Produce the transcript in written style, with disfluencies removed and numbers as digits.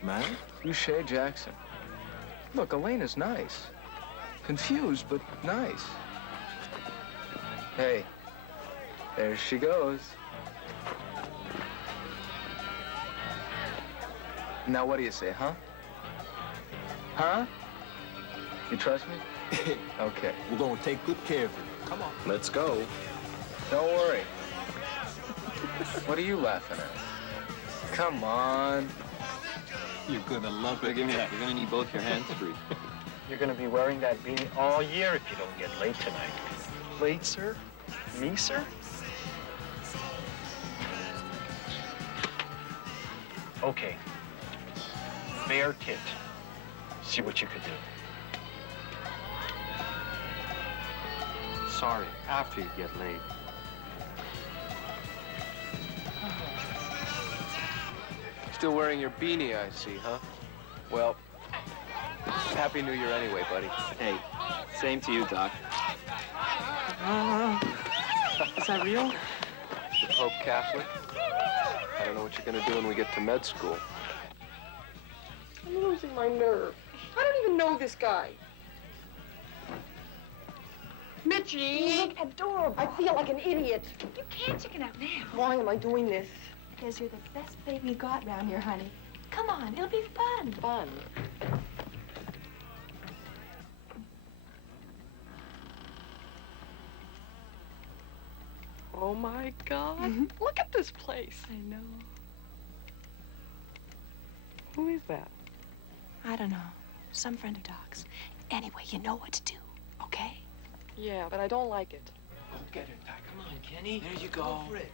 suit, man. You Shay Jackson. Look, Elena's nice. Confused, but nice. Hey, there she goes. Now, what do you say, huh? Huh? You trust me? Okay. We're gonna take good care of you. Come on. Let's go. Don't worry. What are you laughing at? Come on. You're gonna love it. Give me that. You're gonna need both your hands free. You're gonna be wearing that beanie all year if you don't get late tonight. Late, sir? Me, sir? Okay. Bear Kit. See what you could do. Sorry, after you get late. Still wearing your beanie, I see, huh? Well, Happy New Year anyway, buddy. Hey, same to you, Doc. Is that real? The Pope Catholic? I don't know what you're gonna do when we get to med school. I'm losing my nerve. I don't even know this guy. Mitchie! You look adorable. I feel like an idiot. You can't chicken out now. Why am I doing this? Because you're the best baby you got around here, honey. Come on, it'll be fun. Fun. Oh my God. Look at this place. I know. Who is that? I don't know. Some friend of Doc's. Anyway, you know what to do, okay? Yeah, but I don't like it. Go get it, Doc. Come on, Kenny. There you go. Go for it.